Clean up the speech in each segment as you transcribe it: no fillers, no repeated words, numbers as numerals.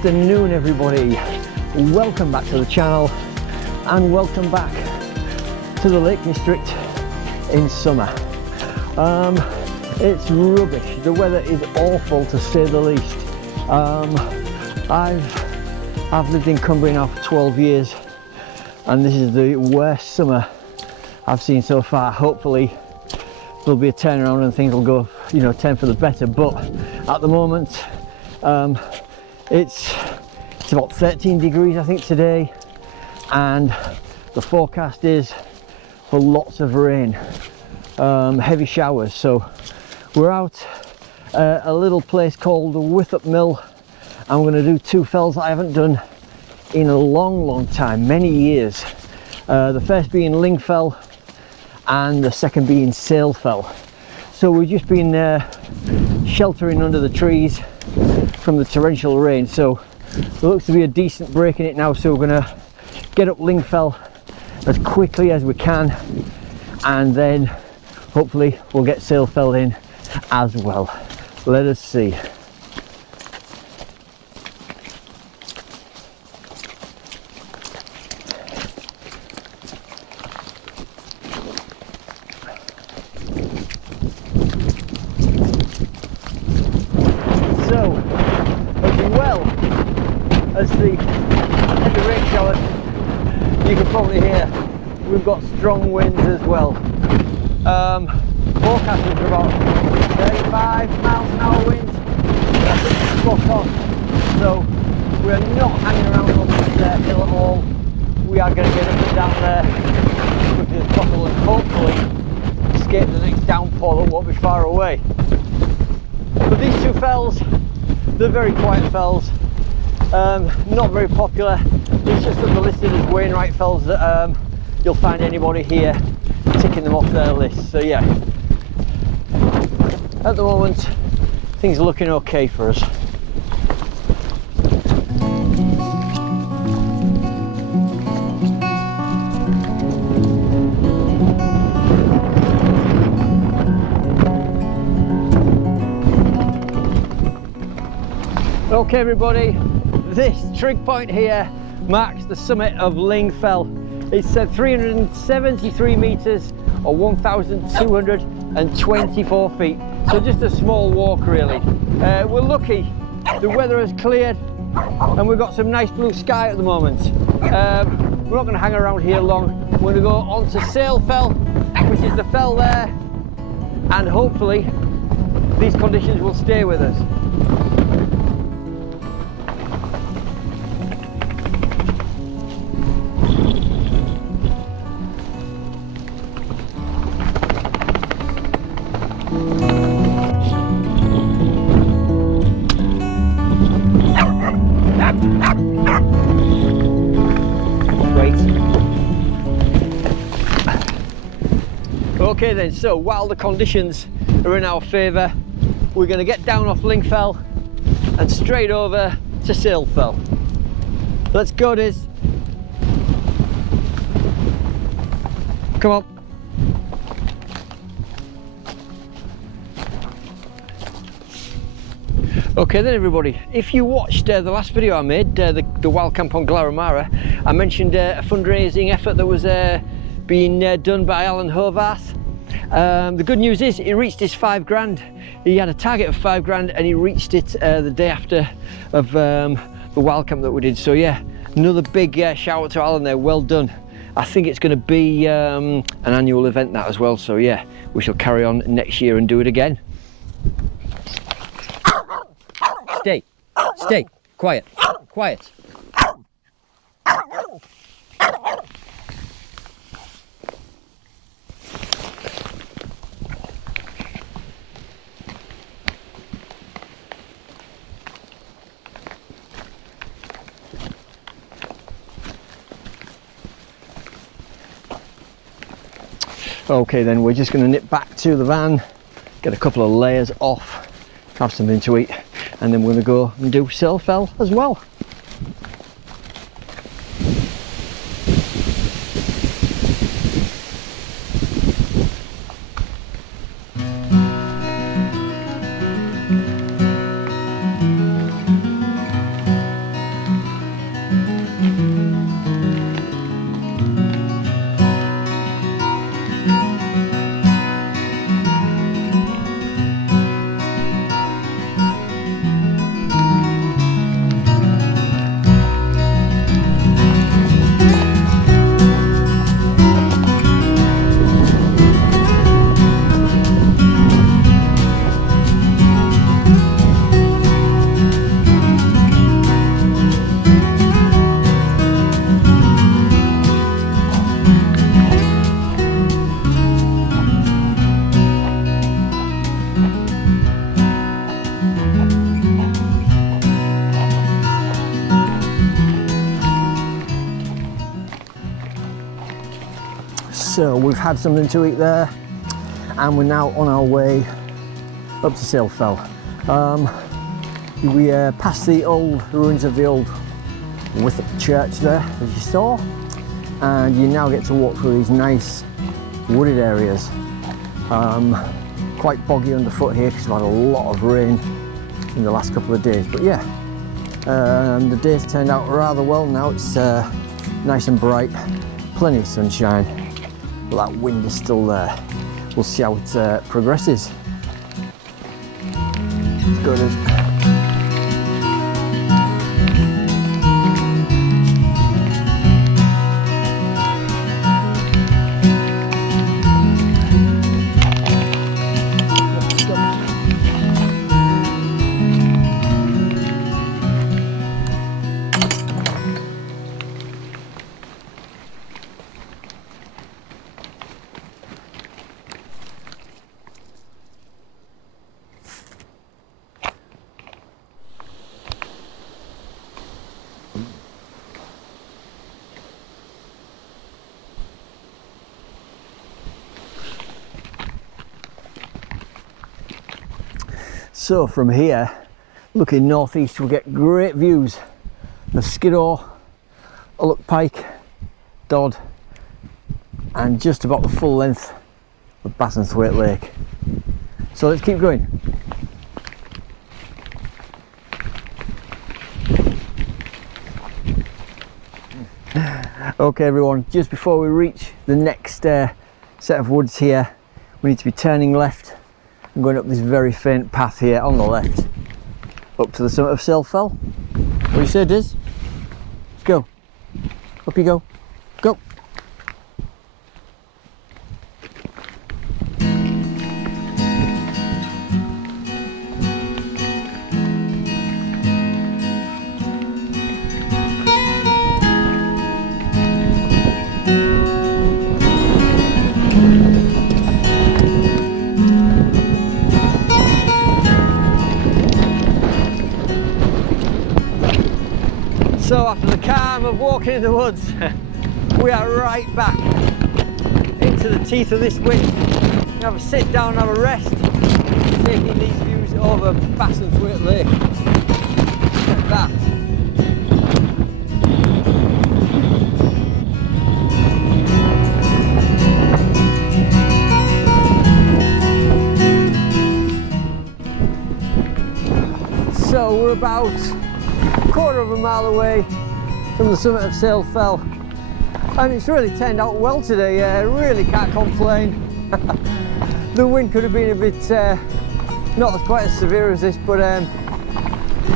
afternoon, everybody. Welcome back to the channel and welcome back to the Lake District in summer. It's rubbish. The weather is awful, to say the least. I've lived in Cumbria now for 12 years and this is the worst summer I've seen so far. Hopefully there'll be a turnaround and things will go, turn for the better, but at the moment it's about 13 degrees I think today, and the forecast is for lots of rain, heavy showers. So we're out a little place called the Wythop Mill. I'm going to do two fells I haven't done in a long time, many years. The first being Ling fell and the second being Sail fell. So we've just been sheltering under the trees from the torrential rain, so there looks to be a decent break in it now. So we're going to get up Ling fell as quickly as we can, and then hopefully we'll get Sail fell in as well. Let us see. So, as well as the heavy rain showers, you can probably hear we've got strong winds as well. Forecast is about 35 miles an hour winds. That's spot on. So we're not hanging around on this hill at all. We are going to get up and down there as quickly as possible and hopefully escape the next downpour that won't be far away. But these two fells, they're very quiet fells, not very popular. It's just that they're listed as Wainwright fells that you'll find anybody here ticking them off their list. So yeah, at the moment things are looking okay for us. Okay everybody, this trig point here marks the summit of Ling Fell. It's 373 metres or 1,224 feet, so just a small walk really. We're lucky, the weather has cleared and we've got some nice blue sky at the moment. We're not going to hang around here long. We're going to go on to Sail Fell, which is the fell there, and hopefully these conditions will stay with us. Okay then, so while the conditions are in our favour, we're going to get down off Ling Fell and straight over to Sail Fell. Let's go, Diz. Come on. Okay then everybody, if you watched the last video I made, the wild camp on Glaramara, I mentioned a fundraising effort that was being done by Alan Hovarth. The good news is he reached his 5 grand. He had a target of 5 grand and he reached it the day after of the wild camp that we did. So yeah, another big shout out to Alan there, well done. I think it's going to be an annual event that as well, so yeah, we shall carry on next year and do it again. Stay, quiet. Okay then, we're just going to nip back to the van, get a couple of layers off, have something to eat, and then we're going to go and do Sail Fell as well. So we've had something to eat there, and we're now on our way up to Sailfell. We passed the old ruins of the old Wythop church there, as you saw, and you now get to walk through these nice wooded areas. Quite boggy underfoot here because we've had a lot of rain in the last couple of days, but yeah, the day's turned out rather well now. It's nice and bright, plenty of sunshine, but that wind is still there. We'll see how it progresses. Let's go to So from here, looking northeast, we'll get great views of Skiddaw, Ullock Pike, Dodd, and just about the full length of Bassenthwaite Lake. So let's keep going. Okay everyone, just before we reach the next set of woods here, we need to be turning left. I'm going up this very faint path here on the left, up to the summit of Sailfell. What do you say, Diz? Let's go. Up you go. Go. So after the calm of walking in the woods, we are right back into the teeth of this wind. We have a sit down, have a rest, taking these views over Bassenthwaite Lake. Look at that. So we're about a quarter of a mile away from the summit of Sailfell, and it's really turned out well today. Really can't complain. The wind could have been a bit not quite as severe as this, but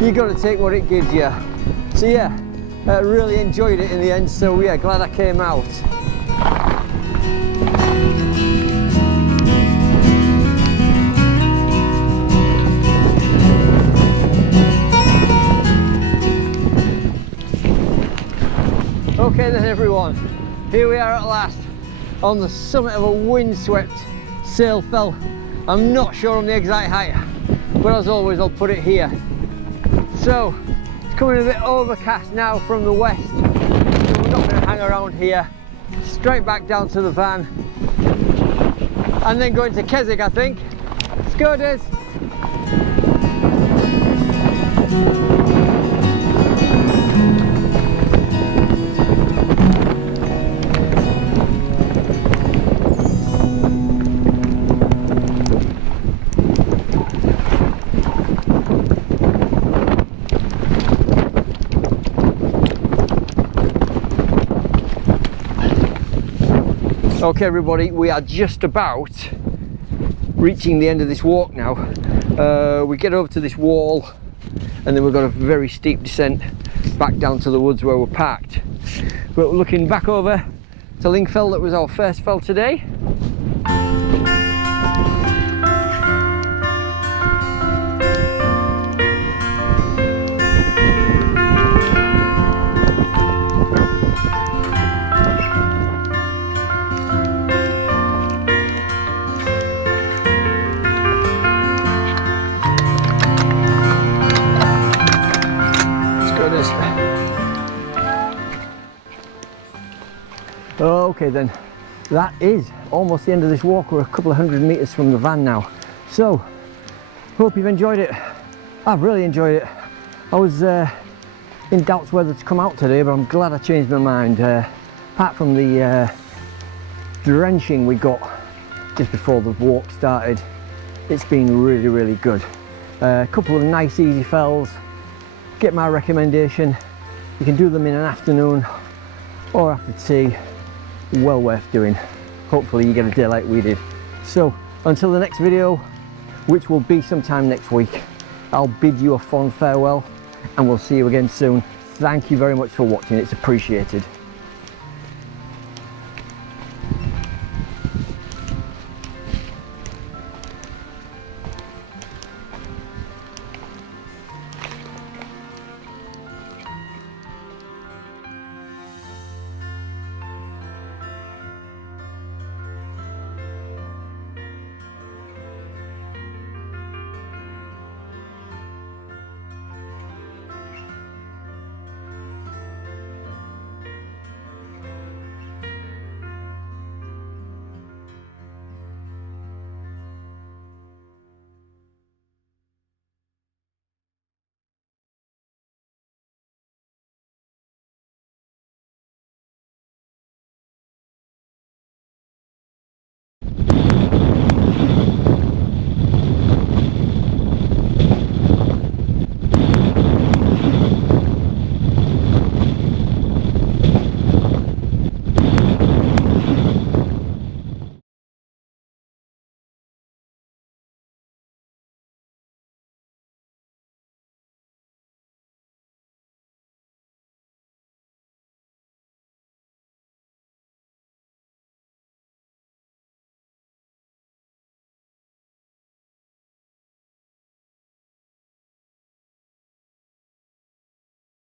you got to take what it gives you. So yeah, really enjoyed it in the end, so yeah, glad I came out. Okay then everyone, here we are at last on the summit of a windswept Sailfell. I'm not sure on the exact height, but as always I'll put it here. So it's coming a bit overcast now from the west, so we're not going to hang around here. Straight back down to the van and then going to Keswick, I think. Let's go, Diz. Okay everybody, we are just about reaching the end of this walk now. We get over to this wall and then we've got a very steep descent back down to the woods where we're parked. But we're looking back over to Ling fell, that was our first fell today. Okay then, that is almost the end of this walk. We're a couple of 100 meters from the van now. So, hope you've enjoyed it. I've really enjoyed it. I was in doubts whether to come out today, but I'm glad I changed my mind. Apart from the drenching we got just before the walk started, it's been really, really good. A couple of nice easy fells. Get my recommendation. You can do them in an afternoon or after tea. Well worth doing. Hopefully you get a day like we did. So until the next video, which will be sometime next week, I'll bid you a fond farewell and we'll see you again soon. Thank you very much for watching, it's appreciated.